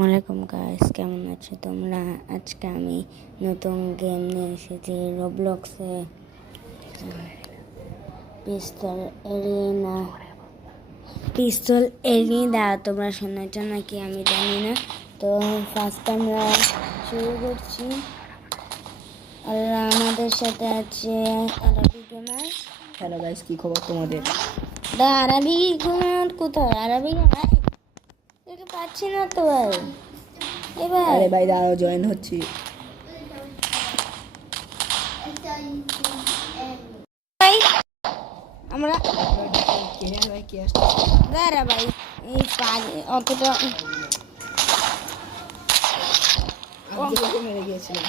ওয়ালাইকুম গাইস, কেমন আছো তোমরা? আজকে আমি নতুন গেম নিয়ে এসেছি রবলক্সে, পিস্তল এরিনা। তোমরা শুনেছ নাকি আমি জানি না। তো ফার্স্ট আমরা শুরু করছি। আর আমাদের সাথে আছে আরবি গেমার। হ্যালো গাইস, কি খবর তোমাদের? আরবি গেমার কোথায়? আরবি গেমার দেখতে পাচ্ছি না তো ভাই। এবার আরে ভাই দাঁড়াও, জয়েন হচ্ছি। ভাই আমরা ভাই কে আসছে? দাঁড়া ভাই, এই অতটা আব্দুলকে মেরে গিয়েছিলাম।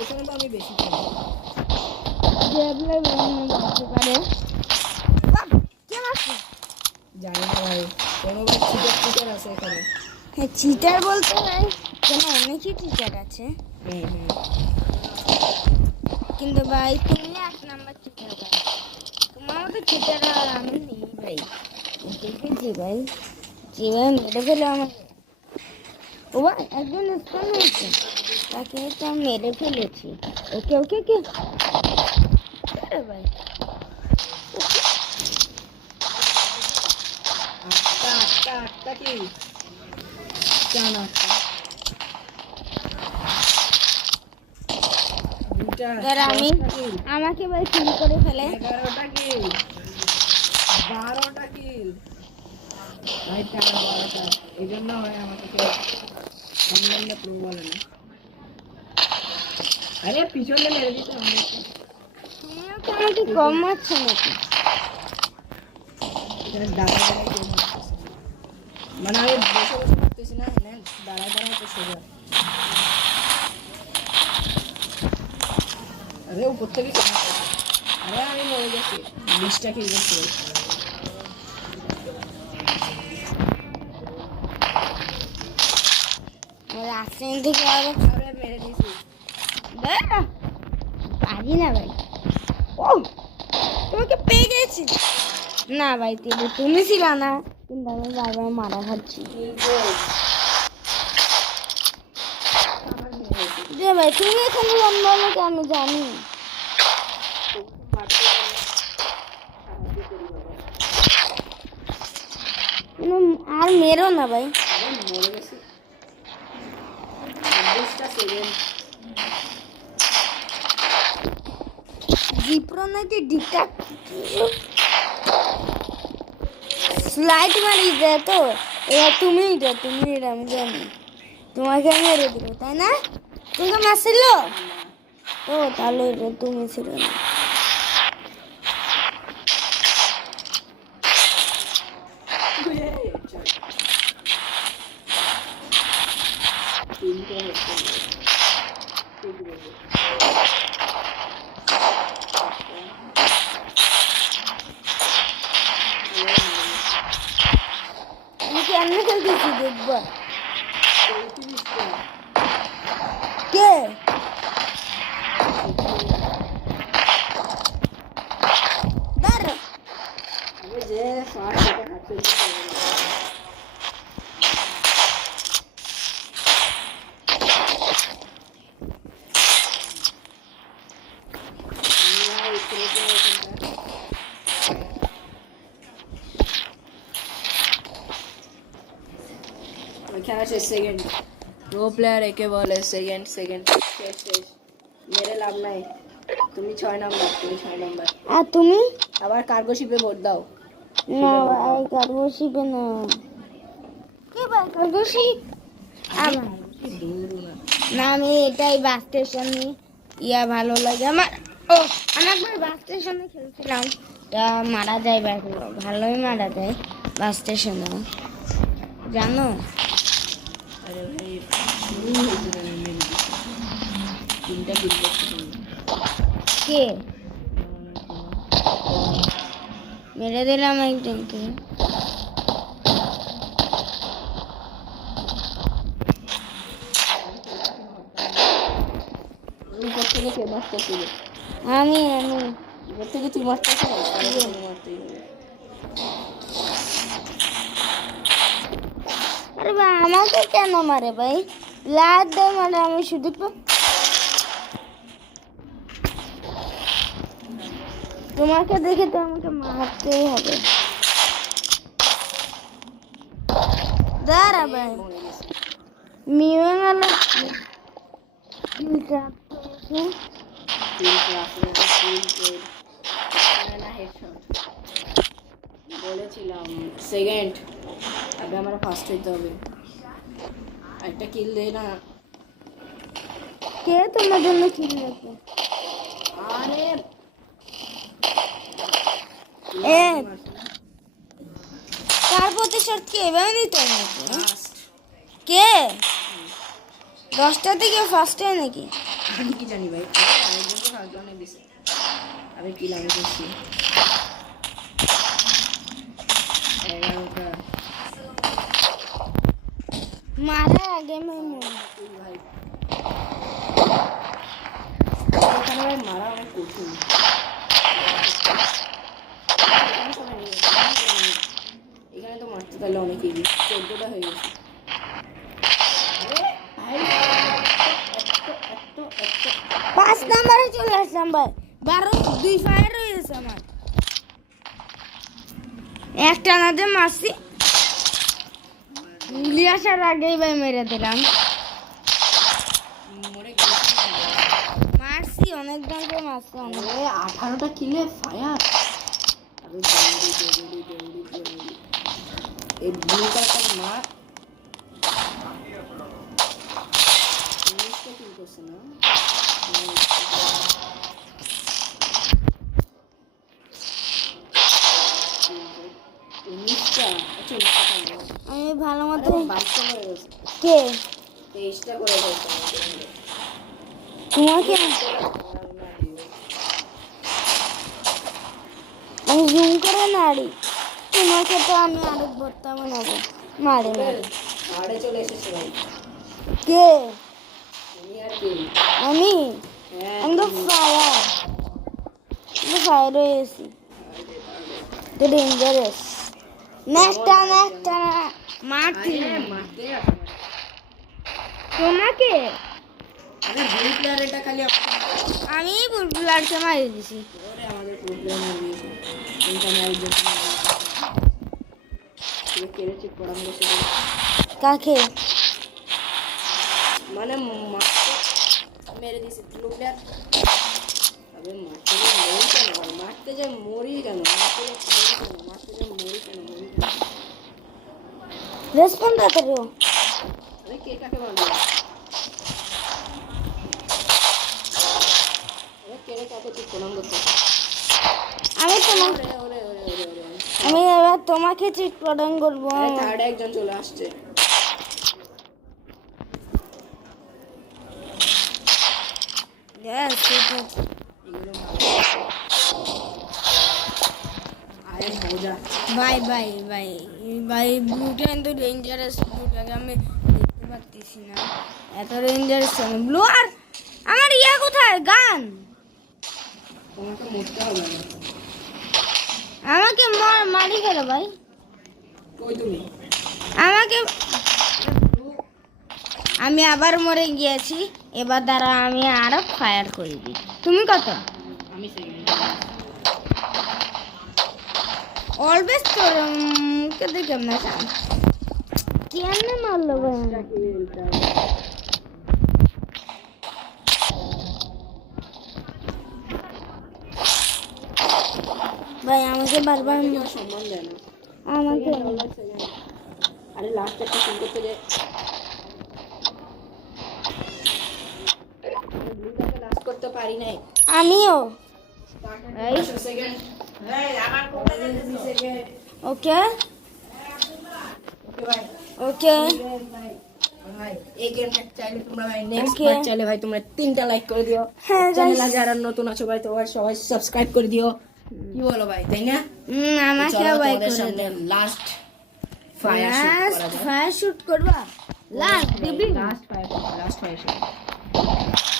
এখানে তো আমি বেশি খেলি। পারে জানি না ভাই, কোনো ভাই চিটার আছে এখানে। হ্যাঁ, চিটার বলতে ভাই কেন অনেকই চিটার আছে, কিন্তু ভাই তুমি 1 নাম্বার চিটার ভাই। তোমার মতো চিটার আর আমি নেই ভাই। দেখেছি ভাই, যে ভাই মেরে ফেলে আমাকে। ও ভাই একজন স্থান হয়েছে, তাকে তো আমি মেরে ফেলেছি। ওকে ওকে কে ভাই আটটা কি চান? আমাকে ভাই কিল করে ফেলে। 11টা কিল, 12টা কিল ভাই, 12টা। এই জন্য হয় আমাকে অনলাইনে প্রো বলে না। আরে পিছনে মেরে দিতে হবে। তুমিও তো আমাকে কম মারছো নাকি? মানে আমি বসে বসে মারতেছি না, দাঁড়ায় তো সোজা। আরে উপর থেকে কেন? আরে আমি মরে গেছি, 20টা কিল গেছি। রাস্তায় থেকে আরে মেরে দিয়েছি। পারি না ভাই। ও তোমাকে পেয়ে গেছি না ভাই, তুমি ছিল না, কিন্তু আমি বারবার মারা খাচ্ছি। যে ভাই তুমি এখানে জন্মালো কি আমি জানি। আর মেরো না ভাই। জিপ্রো নাকি ডিকটা স্লাইড মারি দেয় তো। এবার তুমি আমি জানি তোমাকে মেরে দিল, তাই না? তোমাকে মারছিল ও, তাহলে তুমি ছিল না। আমি কেমনে খেলতেছি দেখবো। কে খেলা শেষ, সেকেন্ড প্রো প্লেয়ার একে বলে। সেকেন্ড শেষ। মেরে লাভ নাই। তুমি 6 নাম্বার। আর তুমি আবার কার্গোশিপে ভোট দাও। না ভাই, কার্গোশিপে না। কে ভাই কার্গোশিপ? না আমি এটাই বাস স্টেশনে ভালো লাগে আমার। ও আমি একবার বাস স্টেশনে খেলছিলাম, তা মারা যায় ভালোই মারা যায় বাস স্টেশনে, জানো? আরে ভাই তিনটা কিল করছি। কে মেরে দিলাম একজনকে। উপর থেকে কে মারতেছিল? আমি এবার থেকে তুই মারতে মারতেই হবে। আরে ভাই আমাকে কেন মারে ভাই? লাত দেয় মানে আমি শুধু তোমাকে দেখে তো আমাকে মারতেই হবে। দাঁড়া ভাই মরে গেছে। মিও গেল বলেছিলাম সেকেন্ড, আগে আমার ফার্স্ট হইতে হবে। একটা কিল দে না। কে তোমার জন্য কিল রাখবে? আরে এ তার প্রতিশোধ কে এভাবে নিতে হবে নাকি? ফার্স্ট কে 10টা থেকে ফার্স্টে নাকি? আমি কি জানি ভাই, আরেকজনকে ফার্স্ট অনেক দিছে। আমি কিল আমি করছি 11টা। মারা আগে আমি মরি। ভাই এখানে ভাই মারা অনেক কঠিন। এখানে তো মারতে তাহলে অনেক ইজি। 14টা হয়ে গেছে। ভাই 5 নাম্বারে চলে আসলাম ভাই। 2 ফায়ার হয়ে গেছে আমার। একটা নাতে মারছি, গুলি আসার আগেই ভাই মেরে দিলাম। মরে গেছে। মারছি অনেক দাম করে মারছি অনেক। 18টা কিলে ফায়ার। আরে জলদি এই ব্লু কালারটা মার। 19টা কিল করছে না? আমি ভালো মতো কে কে 23টা করে ফেলছে। তোমাকে আমি জুম করে নাড়ি, তোমাকে তো আমি আরেক বর্তা বানাবো। মারে না আড়ে চলে এসেছে ভাই। কে তুমি আর কি? আমি হ্যাঁ আমি তো ফায়ার, আমি ফায়ার হয়ে গেছি। তো ডেঞ্জারাস। নেক্সট মারছি মারতে তোমাকে। আরে ব্লু প্লেয়ার এটা খালি আমি বুলবুলারকে মারি দিছি। ওরে আমাদের ব্লু প্লেয়ার মার দিয়েছে। কিন্তু আমি আরেকজন কেড়ে চেক করা গেছে। কাকে? মানে মারতে মেরে দিয়েছে ব্লু প্লেয়ার। আবে মারতে যে মরি কেন? মারতে যে মরি কেন? রেসপন্ড করো। আরে কে কাকে মারলো? আরে কে কাকে চেক করা করতে? আমি তোমাকে আমি এবার তোমাকে চিট প্রদান করবো। থার্ড একজন চলে আসছে। Yes, it is. আরে মজা। Bye bye bye bye. ব্লুটা কিন্তু ডেঞ্জারাস। ব্লুটাকে আমি দেখতে পাচ্ছি না, এত ডেঞ্জারাস ব্লু। আর আমার ইয়া কোথায়? গান তোমাকে মরতে হবে না। আমাকে মারি গেল ভাই। কই তুমি? আমাকে আমি আবার মরে গিয়েছি। এবার দ্বারা আমি আরো ফায়ার করে দিই। তুমি কত? আমি সেকেন্ড। অলওয়েজ তোর মুখে দেখে না কেমনে মারলো ভাই? ভাই আমাকে বারবার সম্মান দেয় না। আমাকে আরে লাস্ট একটা কিল করতে যে ব্লুটাকে লাস্ট করতে পারি নাই। আমিও। সেকেন্ড এই আমার কোটা দিতে সেকেন্ড। ওকে ওকে ভাই। ওকে ভাই এই গেমটা চাইলে তোমরা ভাই নেক্সট Okay. পার্ট চাইলে ভাই তোমরা 3টা লাইক করে দিও। হ্যাঁ চ্যানেলে যারা নতুন আছো ভাই তোমরা সবাই সাবস্ক্রাইব করে দিও। কি বলো ভাই, তাই না? আমাকে চলো ভাই তোমাদের করে সামনে দাও। লাস্ট ফায়ার শুট করা যাক। ফায়ার শুট করবা? লাস্ট দিবি? Last fire shoot.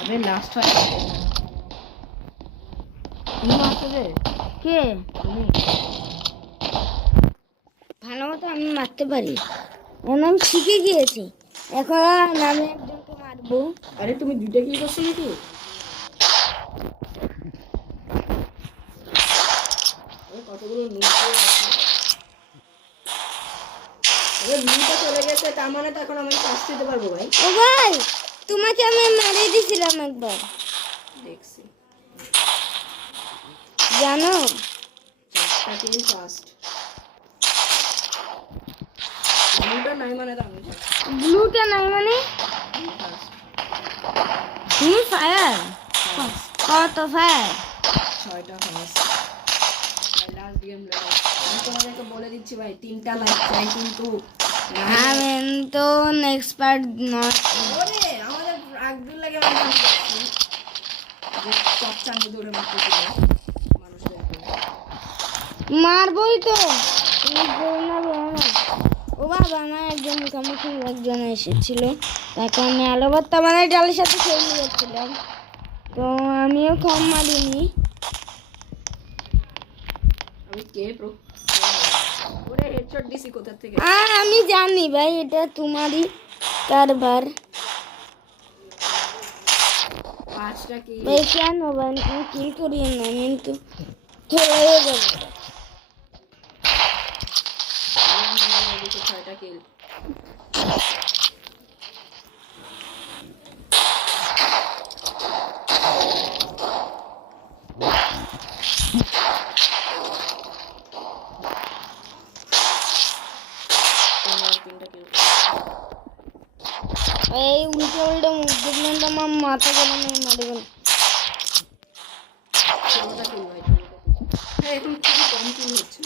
আবে লাস্ট ফায়ার তুমি মারছো রে কে তুমি ভালো মতো আমি মারতে পারি, এখন আমি শিখে গিয়েছি। এখন আমি একজনকে মারবো। আরে তুমি দুইটা কিল করছো নাকি আরে কতগুলো লুট করে আছে আরে লুটটা চলে গেছে তার মানে তো এখন আমি ফার্স্ট দিতে পারবো ভাই ও ভাই, তোমাকে আমি মেরে দিয়েছিলাম একবার, দেখছি জানো? 4টা কিল ফার্স্ট লুটটা নাই মানে তো আমি ব্লুটা নাই মানে ফার্স্ট তুমি ফায়ার, কত ফায়ার? 6টা ফার্স্ট ভাই লাস্ট গেম আমি তোমাদেরকে বলে দিচ্ছি ভাই 3টা লাইক চাই কিন্তু আমি তো এক্সপার্ট নয়। ওরে আমাদের আব্দুল্লাহকে আমি দেখছি যে চপচানি দৌড়ে মারতেছিল মানুষদেরকে মারবই তো, তুমি বলবে আমার। ও বাবা, আমার একজন মুখোমুখি একজন এসেছিল, তাকে আমি আলোবার তামানের ডালের সাথে খেলে যাচ্ছিলাম, তো আমিও কম মারিনি। আমি কে প্রো ওরে হেডশট দিছি কোথা থেকে আর আমি জানি ভাই, এটা তোমারই কারবার 5টা কি ভাই। কেন ভাই তুমি কি করিয়ে না, আমি তো খেলা হয়ে যাবো। 6টা কিল এই উল্টো উল্টো মুখ দেখলেন তো আমার মাথা গেলাম, আমি মারে গেল। 16টা কিল ভাই হ্যাঁ এখন খুবই কম কিল হচ্ছে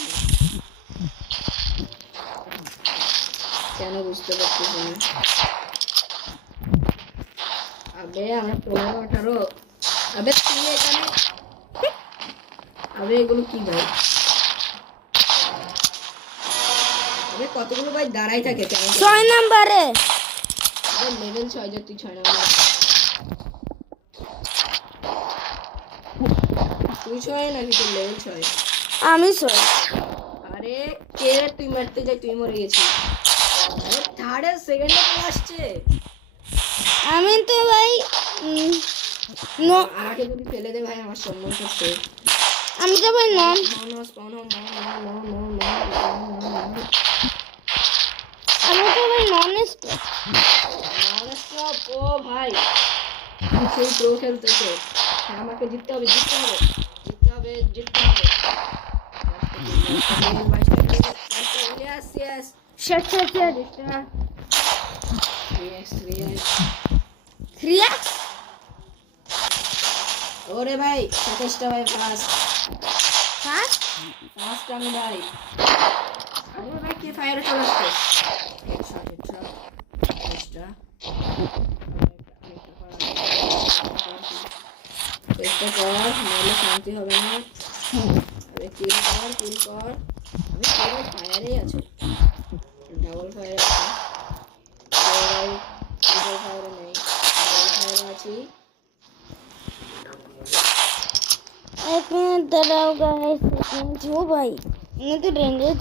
কেন বুঝতে পারতেছি না আবে আমার 15-18 আবে তুই এখানে আবে এগুলো কি ভাই আবে কতগুলো ভাই দাঁড়াই থাকে কেন 6 নম্বরে আবে লেভেল 6 যে তুই 6 নাম্বার তুই 6 নাকি তোর লেভেল 6 আমি 6। আরে কে রে তুই মারতে যাই তুই মরে গেছিস আরে থার্ডে সেকেন্ডে তুই আসছে আমি তো ভাই আমাকে যদি ফেলে দে ভাই আমার সম্মান সব শেষ আমি তো ভাই নন, আমি তো ভাই নন স্টপ। ও ভাই সেই প্রো খেলতেছে আমাকে জিততে হবে জিততে হবে জিততে হবে জিততে হবে ইয়েস ইয়েস শেট শেট শেট ইয়েস ইয়েস রিয়াক্ট। ওরে ভাই 27টা ভাই ফার্স্ট ফার্স্ট ফার্স্ট আমি ভাই আরে ভাই কে ফায়ার চলে আসছে হেডশট হেডশট চেষ্টা কর নাহলে শান্তি হবে না আরে কিল কর আমি পুরো ফায়ারেই আছো ডাবল ফায়ারে আছে ডাবল ফায়ারে নেই ডাবল ফায়ারে আছি एक मिनट दाঁড়াও गाइस, जो भाई मैं तो रेंजर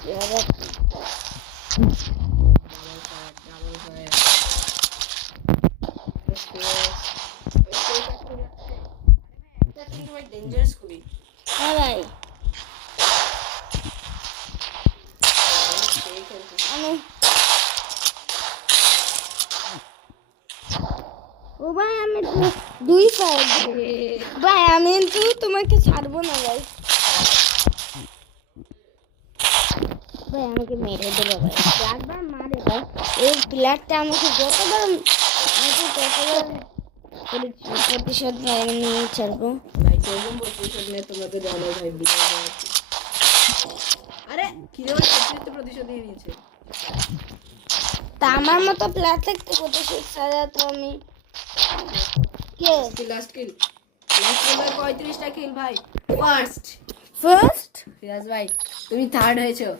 प्लेयर है। ডাবল ফায়ার ভাই ডেঞ্জারাস খুবই हाँ भाई আমি ও ভাই আমি দুই পাই ভাই, আমি কিন্তু তোমাকে ছাড়বো না ভাই। ভাই আমাকে মেরে দেবে ভাই, একবার মারে ভাই। এই প্লেয়ারটা আমাকে যতবার আমাকে ততবার প্রতিশোধ ভাই আমি নিয়ে ছাড়বো ভাই প্রবলেম প্রতিশোধ নিয়ে তোমাকে জানো ভাই বিয়ে আরে কি রে ভাই প্রতিশোধ প্রতিশোধ নিয়ে নিয়েছে তা আমার মতো প্লেয়ার থাকতে প্রতিশোধ ছাড়া তো আমি কে লাস্ট কিল ভাই 35টা কিল ভাই ফার্স্ট ফিরাজ ভাই তুমি থার্ড হয়েছো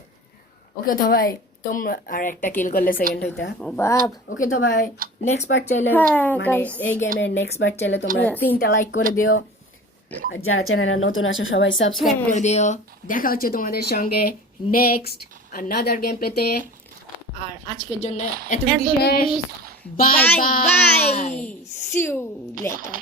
ওকে তো ভাই তোমরা আর একটা কিল করলে সেকেন্ড হইতা ও বাপ ওকে তো ভাই নেক্সট পার্ট চাইলে হ্যাঁ, মানে guys. এই গেমের নেক্সট পার্ট চাইলে তোমরা Yes. 3টা লাইক করে দিও আর যারা চ্যানেলে নতুন আসো সবাই সাবস্ক্রাইব হ্যাঁ। করে দিও। দেখা হচ্ছে তোমাদের সঙ্গে নেক্সট আনাদার গেম প্লেতে। আর আজকের জন্য এতটুকু শেষ। Bye bye bye. Bye, see you letter.